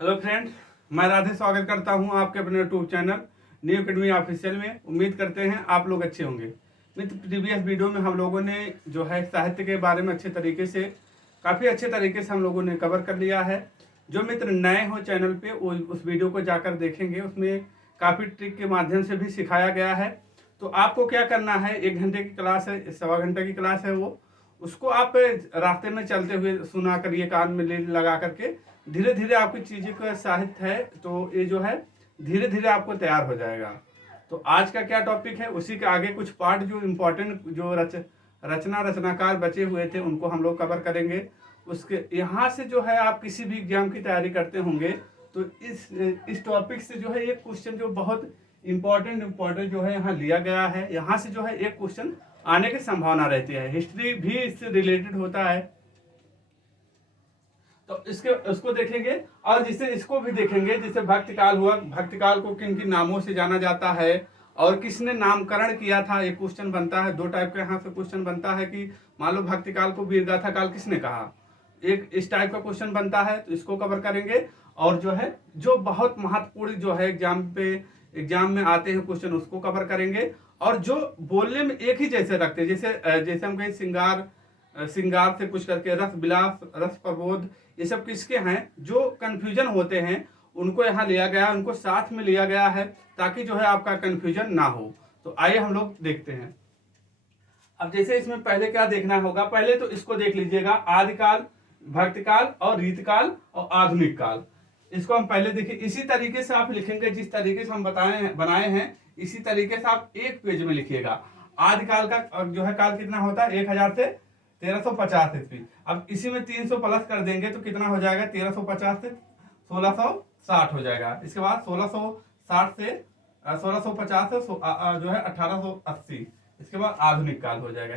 Hello friends, मैं राधे स्वागत करता हूं आपके अपने YouTube channel new academy official में। उम्मीद करते हैं आप लोग अच्छे होंगे। मित्र, प्रीवियस वीडियो में हम लोगों ने जो है साहित्य के बारे में काफ़ी अच्छे तरीके से हम लोगों ने कवर कर लिया है। जो मित्र नए हो चैनल पे वो उस वीडियो को जाकर देखेंगे, उसमें काफ़ी ट्रिक के माध्यम से भी सिखाया गया है। तो आपको क्या करना है, 1 घंटे की क्लास है, 1.25 घंटे की क्लास है, वो उसको आप रास्ते में चलते हुए सुना करिए, कान में लगा करके। धीरे धीरे आपकी चीज़ें का साहित्य है तो ये जो है धीरे धीरे आपको तैयार हो जाएगा। तो आज का क्या टॉपिक है, उसी के आगे कुछ पार्ट जो इम्पोर्टेंट जो रचनाकार बचे हुए थे उनको हम लोग कवर करेंगे। उसके यहाँ से जो है आप किसी भी एग्जाम की तैयारी करते होंगे तो इस टॉपिक से जो है एक क्वेश्चन जो बहुत इम्पोर्टेंट जो है यहाँ लिया गया है, यहाँ से जो है एक क्वेश्चन आने की संभावना रहती है। हिस्ट्री भी इससे रिलेटेड होता है, तो इसके उसको देखेंगे। और जिसे इसको भी देखेंगे, जैसे भक्तिकाल हुआ, भक्तिकाल को किन किन नामों से जाना जाता है और किसने नामकरण किया था, एक क्वेश्चन बनता है। 2 टाइप का यहाँ से क्वेश्चन बनता है कि मान लो भक्तिकाल को वीरगाथा काल किसने कहा, एक इस टाइप का क्वेश्चन बनता है, तो इसको कवर करेंगे। और जो है जो बहुत महत्वपूर्ण जो है एग्जाम में आते हैं क्वेश्चन, उसको कवर करेंगे। और जो बोलने में एक ही जैसे रखते हैं, जैसे हम कहें श्रृंगार से कुछ करके रस विलास, रस प्रबोध, ये सब किसके हैं, जो कंफ्यूजन होते हैं उनको यहाँ लिया गया है, उनको साथ में लिया गया है ताकि जो है आपका कंफ्यूजन ना हो। तो आइए हम लोग देखते हैं। अब जैसे इसमें पहले क्या देखना होगा, पहले तो इसको देख लीजिएगा, आदिकाल, भक्तिकाल और रीतकाल और आधुनिक काल। इसको हम पहले देखिए, इसी तरीके से आप लिखेंगे, जिस तरीके से हम बनाए हैं इसी तरीके से आप एक पेज में लिखिएगा। आदिकाल का जो है काल कितना होता है, 1000 से 1350 ईस्वी। अब इसी में 300 प्लस कर देंगे तो कितना हो जाएगा, 1350 से 1660 हो जाएगा। इसके बाद 1660 से 1650 से जो है 1880। इसके बाद आधुनिक काल हो जाएगा।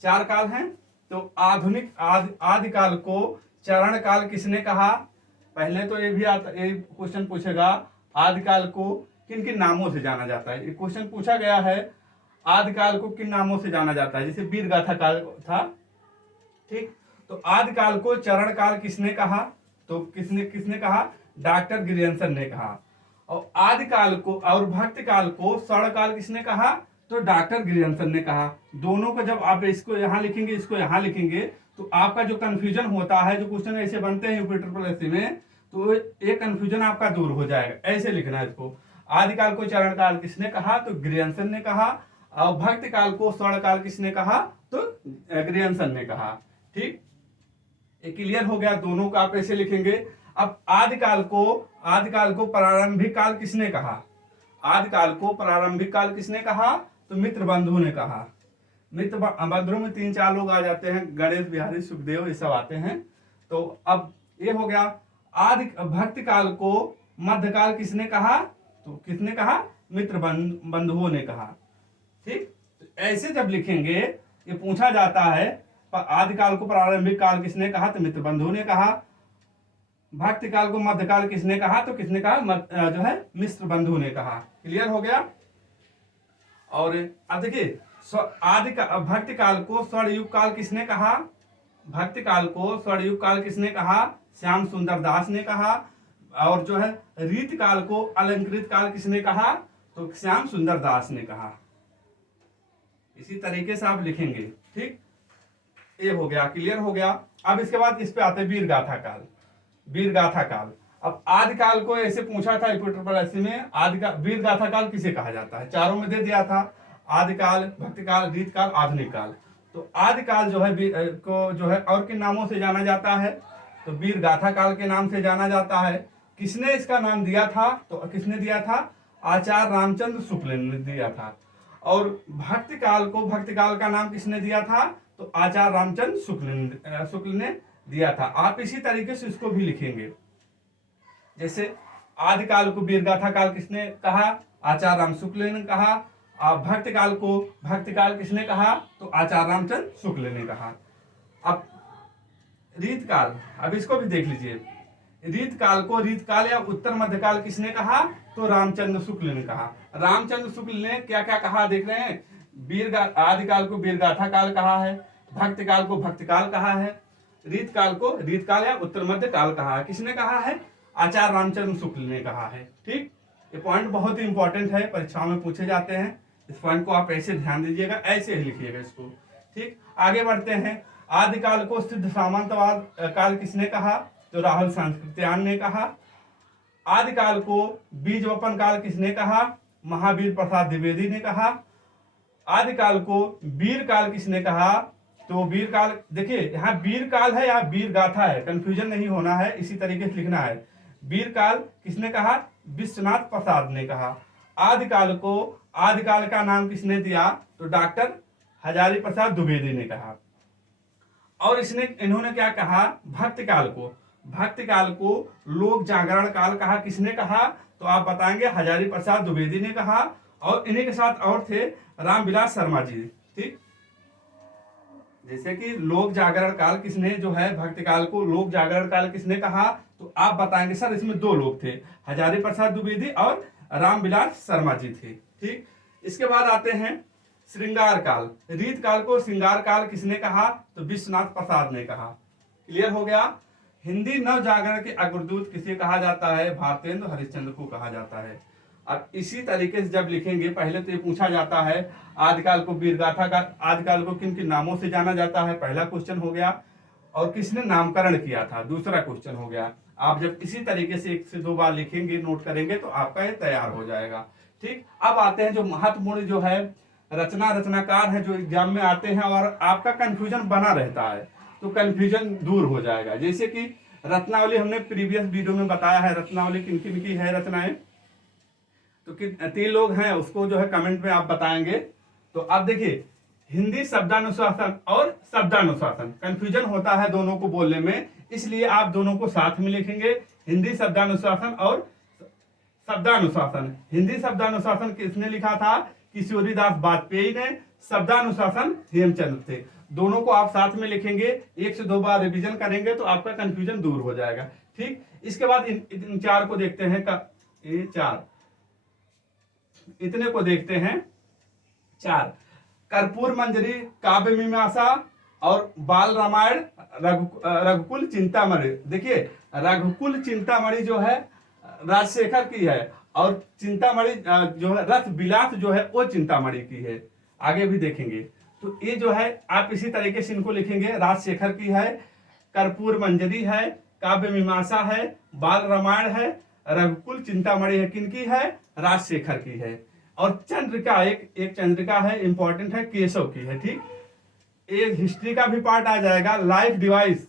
4 काल हैं। तो आदिकाल को चरण काल किसने कहा, पहले तो ये भी आता, ये क्वेश्चन पूछेगा आदिकाल को किन किन नामों से जाना जाता है। ये क्वेश्चन पूछा गया है, आदिकाल को किन नामों से जाना जाता है, जैसे वीरगाथा काल था, ठीक। तो आदिकाल को चरण काल किसने कहा, तो किसने कहा, डॉक्टर गिरियंसन ने कहा। और आदिकाल को और भक्ति काल को स्वर्ण काल किसने कहा, तो डॉक्टर गिरियंसन ने कहा। दोनों को जब आप इसको यहाँ लिखेंगे, इसको यहाँ लिखेंगे, तो आपका जो कंफ्यूजन होता है, जो क्वेश्चन ऐसे बनते हैं यूपी में, तो ये कंफ्यूजन आपका दूर हो जाएगा। ऐसे लिखना है इसको, आदिकाल को चरण काल किसने कहा, तो गिरियंसन ने कहा। और भक्ति काल को स्वर्ण काल किसने कहा, तो गिरियंसन ने कहा, ठीक। ये क्लियर हो गया, दोनों का आप ऐसे लिखेंगे। अब आदिकाल को प्रारंभिक काल किसने कहा, आदिकाल को प्रारंभिक काल किसने कहा, तो मित्र बंधु ने कहा। मित्र बंधु में 3-4 लोग आ जाते हैं, गणेश, बिहारी, सुखदेव, ये सब आते हैं। तो अब ये हो गया। भक्ति काल को मध्यकाल किसने कहा, तो किसने कहा, मित्र बंधुओं ने कहा, ठीक। तो ऐसे जब लिखेंगे, ये पूछा जाता है आदिकाल को प्रारंभिक काल किसने कहा, तो मित्र बंधु ने कहा। भक्ति काल को मध्यकाल किसने कहा, तो किसने कहा, जो है मित्र बंधु ने कहा। क्लियर हो गया। और अब देखिए, भक्ति काल को स्वर्णयुग काल किसने कहा, भक्ति काल को स्वर्णयुग काल किसने कहा, श्याम सुंदर दास ने कहा। और जो है रीत काल को अलंकृत काल किसने कहा, तो श्याम सुंदर दास ने कहा। इसी तरीके से आप लिखेंगे, ठीक। ये हो गया, क्लियर हो गया। अब इसके बाद इस पे आते हैं वीरगाथा काल। वीरगाथा काल, अब आदिकाल को ऐसे पूछा था में, वीरगाथा काल किसे कहा जाता है, चारों में दे दिया था, आदिकाल, भक्तिकाल, रीतकाल, आधुनिक काल। तो आदिकाल जो है को जो है और किन नामों से जाना जाता है, तो वीरगाथा काल के नाम से जाना जाता है। किसने इसका नाम दिया था, तो किसने दिया था, आचार्य रामचंद्र शुक्ल ने दिया था। और भक्तिकाल को भक्तिकाल का नाम किसने दिया था, तो आचार्य रामचंद्र शुक्ल ने दिया था। आप इसी तरीके से इसको भी लिखेंगे, जैसे आदिकाल को वीरगाथा काल किसने कहा, आचार्य राम शुक्ल ने कहा। भक्तिकाल किसने कहा, तो आचार्य रामचंद्र शुक्ल ने कहा। अब रीतकाल, अब इसको भी देख लीजिए, रीतकाल या उत्तर मध्यकाल किसने कहा, तो रामचंद्र शुक्ल ने कहा। रामचंद्र शुक्ल ने क्या क्या कहा, देख रहे हैं, आदिकाल को वीरगाथा काल कहा है, भक्तिकाल को भक्तिकाल कहा है, रीतकाल को रीतकाल या उत्तर मध्य काल कहा है। किसने कहा है, आचार्य रामचंद्र शुक्ल ने कहा है। ठीक, ये पॉइंट बहुत ही इंपॉर्टेंट है, परीक्षाओं में पूछे जाते हैं। इस पॉइंट को आप ऐसे ध्यान दीजिएगा, ऐसे ही लिखिएगा इसको। ठीक, आगे बढ़ते हैं। आदिकाल को सिद्ध सामंतवाद काल किसने कहा? तो राहुल सांस्कृत्यायन ने कहा। आदिकाल को बीज वपन काल किसने कहा? महावीर प्रसाद द्विवेदी ने कहा। आदिकाल को वीर काल किसने कहा? तो वीर काल, देखिए यहाँ वीर काल है, यहाँ वीर गाथा है, कंफ्यूजन नहीं होना है, इसी तरीके से लिखना है। वीर काल किसने कहा? विश्वनाथ प्रसाद ने कहा। आदिकाल को आदिकाल का नाम किसने दिया? तो डॉक्टर हजारी प्रसाद द्विवेदी ने कहा। और इन्होंने क्या कहा? भक्ति काल को लोक जागरण काल कहा। किसने कहा? तो आप बताएंगे हजारी प्रसाद द्विवेदी ने कहा। और इन्हीं के साथ और थे रामविलास शर्मा जी। ठीक, जैसे कि लोक जागरण काल किसने जो है, भक्ति काल को लोक जागरण काल किसने कहा? तो आप बताएंगे सर इसमें दो लोग थे, हजारी प्रसाद द्विवेदी और रामविलास शर्मा जी थे। ठीक, इसके बाद आते हैं श्रृंगार काल। रीत काल को श्रृंगार काल किसने कहा? तो विश्वनाथ प्रसाद ने कहा। क्लियर हो गया। हिंदी नव जागरण के अग्रदूत किसे कहा जाता है? भारतेंदु हरिश्चंद्र को कहा जाता है। अब इसी तरीके से जब लिखेंगे, पहले तो ये पूछा जाता है आदिकाल को वीरगाथा का, आदिकाल को किन किन नामों से जाना जाता है, पहला क्वेश्चन हो गया। और किसने नामकरण किया था, दूसरा क्वेश्चन हो गया। आप जब इसी तरीके से 1 से 2 बार लिखेंगे, नोट करेंगे, तो आपका ये तैयार हो जाएगा। ठीक, अब आते हैं जो महत्वपूर्ण जो है रचनाकार है, जो एग्जाम में आते हैं और आपका कंफ्यूजन बना रहता है, तो कंफ्यूजन दूर हो जाएगा। जैसे कि रत्नावली हमने प्रीवियस वीडियो में बताया है, रत्नावली किन किन की है रचनाएं, तो 3 लोग हैं, उसको जो है कमेंट में आप बताएंगे। तो आप देखिए, हिंदी शब्दानुशासन और शब्दानुशासन, कंफ्यूजन होता है दोनों को बोलने में, इसलिए आप दोनों को साथ में लिखेंगे, हिंदी शब्दानुशासन और शब्दानुशासन। हिंदी शब्दानुशासन किसने लिखा था? किशोरीदास वाजपेयी ने। शब्दानुशासन हेमचंद्र थे। दोनों को आप साथ में लिखेंगे, 1 से 2 बार रिवीजन करेंगे तो आपका कंफ्यूजन दूर हो जाएगा। ठीक, इसके बाद इन 4 को देखते हैं। ये 4 इतने को देखते हैं। 4 कर्पूर मंजरी, काव्य मीमांसा और बाल रामायण, रघुकुल चिंतामणि। देखिए, रघुकुल चिंतामणि जो है राजशेखर की है, और चिंतामणि जो है रस विलास जो है वो चिंतामणि की है। आगे भी देखेंगे। तो ये जो है आप इसी तरीके से इनको लिखेंगे। राजशेखर की है, कर्पूर मंजरी है, काव्य मीमांसा है, बाल रामायण है, रघुकुल चिंतामणि है। किनकी है? राजशेखर की है। और चंद्रिका, एक चंद्रिका है, इंपॉर्टेंट है, केशव की है। ठीक, एक हिस्ट्री का भी पार्ट आ जाएगा। लाइफ डिवाइस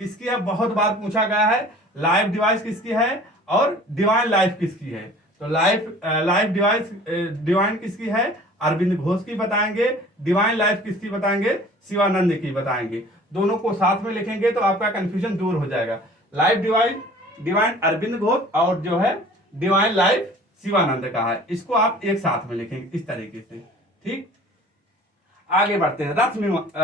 किसकी है? बहुत बार पूछा गया है, लाइफ डिवाइस किसकी है और डिवाइन लाइफ किसकी है? तो लाइफ डिवाइस डिवाइन किसकी है? अरविंद घोष की बताएंगे। डिवाइन लाइफ किसकी बताएंगे? शिवानंद की बताएंगे। दोनों को साथ में लिखेंगे तो आपका कंफ्यूजन दूर हो जाएगा। लाइफ डिवाइन अरविंद घोष और जो है डिवाइन लाइफ शिवानंद का है। इसको आप एक साथ में लिखेंगे इस तरीके से। ठीक, आगे बढ़ते हैं।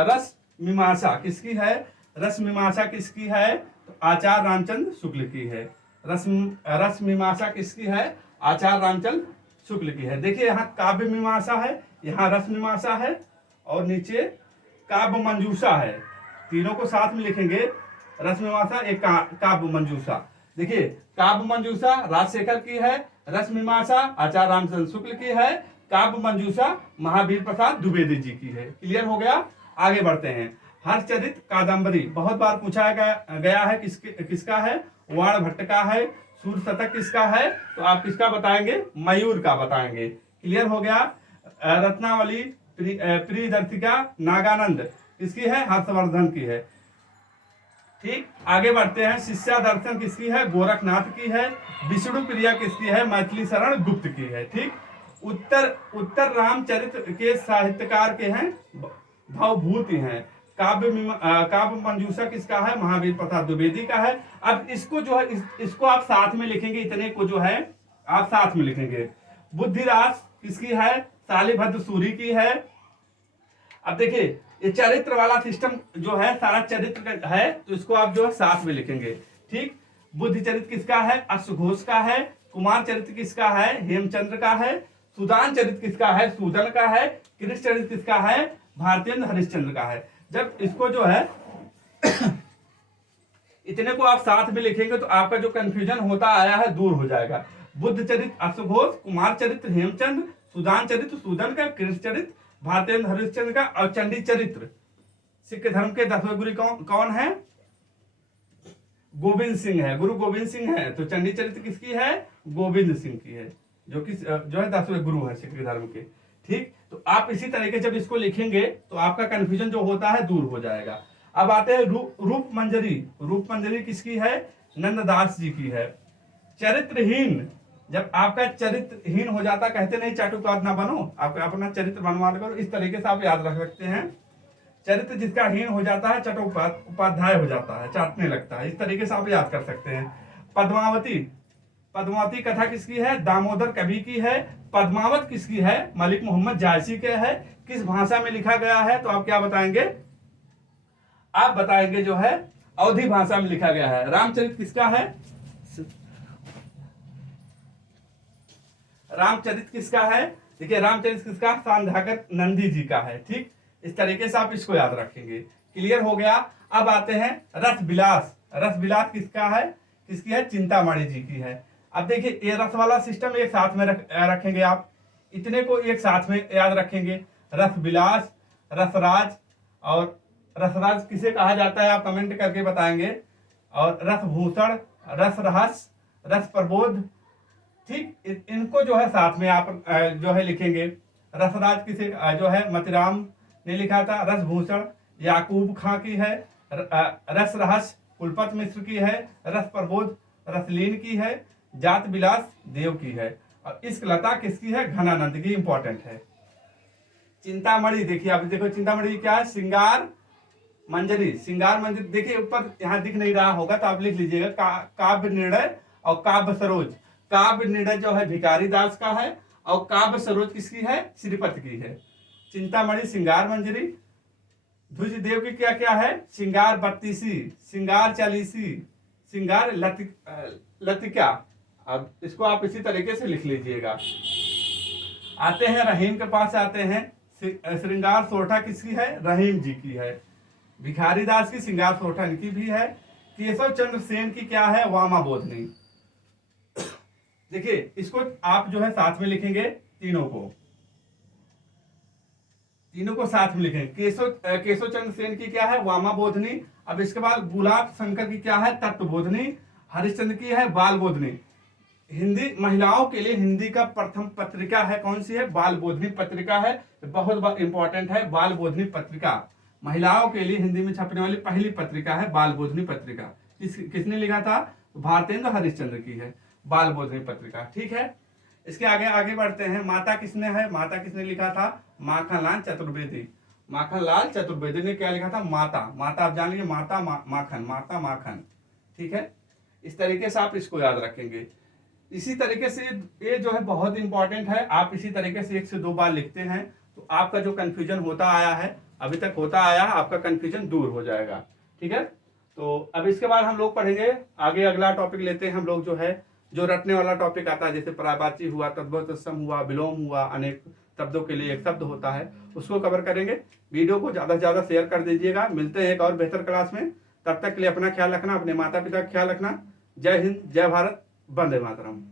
रस मीमांसा किसकी है? रस मीमांसा किसकी है? तो आचार्य रामचंद्र शुक्ल की है। रस मीमांसा किसकी है? आचार्य रामचंद्र शुक्ल की है। देखिए, यहाँ काव्य मीमांसा है, यहाँ रस मीमांसा है, और नीचे काव्य मंजूषा है। तीनों को साथ में लिखेंगे। रस मीमांसा, एक काव्य मंजूषा। देखिए, काव्य मंजूषा राजशेखर की है, रस मीमांसा आचार्य रामचंद्र शुक्ल की है, काव्य मंजूषा महावीर प्रसाद द्विवेदी जी की है। क्लियर हो गया। आगे बढ़ते हैं। हर्षचरित कादंबरी बहुत बार पूछा गया है, किसका है? वाण भट्ट का है। सूर्य शतक किसका है? तो आप किसका बताएंगे? मयूर का बताएंगे। क्लियर हो गया। रत्नावली प्रियदर्शिका नागानंद किसकी है? हर्षवर्धन की है। ठीक, आगे बढ़ते हैं। शिष्या दर्शन किसकी है? गोरखनाथ की है। विष्णु प्रिया किसकी है? मैथिली शरण गुप्त की है। ठीक, उत्तर रामचरित के साहित्यकार के हैं भवभूति हैं। काव्य मंजूषा किसका है? महावीर प्रसाद द्विवेदी का है। अब इसको जो है इसको आप साथ में लिखेंगे, इतने को जो है आप साथ में लिखेंगे। बुद्धिरास किसकी है? शालिभद्र सूरी की है। अब देखिए, ये चरित्र वाला सिस्टम जो है सारा चरित्र का है, तो इसको आप जो है साथ में लिखेंगे। ठीक, बुद्धि चरित्र किसका है? अश्वघोष का है। कुमार चरित्र किसका है? हेमचंद्र का है। सुदान चरित्र किसका है? सूदन का है। कृष्ण चरित्र किसका है? भारतेंद्र हरिश्चंद्र का है। जब इसको जो है इतने को आप साथ में लिखेंगे तो आपका जो कंफ्यूजन होता आया है दूर हो जाएगा। बुद्ध चरित्र अश्वघोष, कुमार चरित्र हेमचंद, सुदान चरित्र सूदन का, कृष्ण चरित्र भारतेंद्र हरिश्चंद्र का और चंडी चरित्र सिख धर्म के 10वें गुरु कौन है? गोविंद सिंह है, गुरु गोविंद सिंह है। तो चंडी चरित्र किसकी है? गोविंद सिंह की है, जो है 10वें गुरु है सिख धर्म के। ठीक, तो आप इसी तरीके जब इसको लिखेंगे तो आपका कंफ्यूजन जो होता है दूर हो जाएगा। अब आते हैं रूप मंजरी। रूप मंजरी किसकी है? नंददास जी की है। चरित्रहीन, जब आपका चरित्रहीन हो जाता, कहते नहीं चाटुकार ना बनो, आप अपना चरित्र बनवा करो, इस तरीके से आप याद रख सकते हैं। चरित्र जिसका हीन हो जाता है चट्टोपाध्याय हो जाता है, चाटने लगता है, इस तरीके से आप याद कर सकते हैं। पद्मावती, पद्मावती कथा किसकी है? दामोदर कवि की है। पद्मावत किसकी है? मलिक मोहम्मद जायसी के है। किस भाषा में लिखा गया है? तो आप क्या बताएंगे? आप बताएंगे जो है अवधी भाषा में लिखा गया है। रामचरित किसका है? रामचरित किसका है? देखिए रामचरित किसका? सांध्याकर नंदी जी का है। ठीक, इस तरीके से आप इसको याद रखेंगे। क्लियर हो गया। अब आते हैं रस विलास। रस विलास किसका है? किसकी है? चिंतामणि जी की है। अब देखिए ये रस वाला सिस्टम एक साथ में रखेंगे आप, इतने को एक साथ में याद रखेंगे। रस विलास, रसराज, और रसराज किसे कहा जाता है आप कमेंट करके बताएंगे। और रसभूषण, रस रहस्य, रस प्रबोध। ठीक, इनको जो है साथ में आप जो है लिखेंगे। रसराज किसे जो है मतिराम ने लिखा था। रसभूषण याकूब खां की है। रस रहस्य कुलपत मिश्र की है। रस प्रबोध रसलीन की है। जात विलास देव की है। और इश्क लता किसकी है? घनानंद की। इंपॉर्टेंट है। चिंतामणि, देखिए आप देखो चिंतामणि क्या है? श्रृंगार मंजरी। श्रृंगार मंजरी देखिए ऊपर यहाँ दिख नहीं रहा होगा तो आप लिख लीजिएगा। काव्य निर्णय और काव्य सरोज। काव्य निर्णय जो है भिखारी दास का है और काव्य सरोज किसकी है? श्रीपति की है। चिंतामणि, श्रृंगार मंजरी। ध्वज देव की क्या क्या है? श्रृंगार बत्तीसी, श्रृंगार चालीसी, श्रृंगार लतिका। अब इसको आप इसी तरीके से लिख लीजिएगा। आते हैं रहीम के पास, आते हैं श्रृंगार सोरठा किसकी है? रहीम जी की है। भिखारी दास की श्रृंगार सोरठा इनकी भी है। केशव चंद्र सेन की क्या है? वामा बोधनी। देखिए इसको आप जो है साथ में लिखेंगे, तीनों को साथ में लिखेंगे। केशव चंद्र सेन की क्या है? वामा बोधनी। अब इसके बाद गुलाब शंकर की क्या है? तत्व बोधनी। हरिश्चंद्र की है बाल बोधनी। हिंदी महिलाओं के लिए हिंदी का प्रथम पत्रिका है, कौन सी है? बाल बोधनी पत्रिका है। बहुत इंपॉर्टेंट है बाल बोधनी पत्रिका। महिलाओं के लिए हिंदी में छपने वाली पहली पत्रिका है बाल बोधनी पत्रिका। किसने लिखा था? भारतेंद्र हरिश्चंद्र की है बाल बोधनी पत्रिका। ठीक है, इसके आगे बढ़ते हैं। माता किसने है? माता किसने लिखा था? माखनलाल चतुर्वेदी। माखनलाल चतुर्वेदी ने क्या लिखा था? माता। माता आप जान लीजिए, माता माखन, माता माखन। ठीक है, इस तरीके से आप इसको याद रखेंगे। इसी तरीके से ये जो है बहुत इंपॉर्टेंट है। आप इसी तरीके से 1 से 2 बार लिखते हैं तो आपका जो कंफ्यूजन होता आया है, अभी तक होता आया है, आपका कंफ्यूजन दूर हो जाएगा। ठीक है, तो अब इसके बाद हम लोग पढ़ेंगे आगे। अगला टॉपिक लेते हैं हम लोग जो है, जो रटने वाला टॉपिक आता है, जैसे पराबाची हुआ, तद्भव तत्सम हुआ, विलोम हुआ, अनेक शब्दों के लिए एक शब्द होता है, उसको कवर करेंगे। वीडियो को ज़्यादा से ज़्यादा शेयर कर दीजिएगा। मिलते हैं एक और बेहतर क्लास में। तब तक के लिए अपना ख्याल रखना, अपने माता पिता का ख्याल रखना। जय हिंद, जय भारत, वंदे मातरम।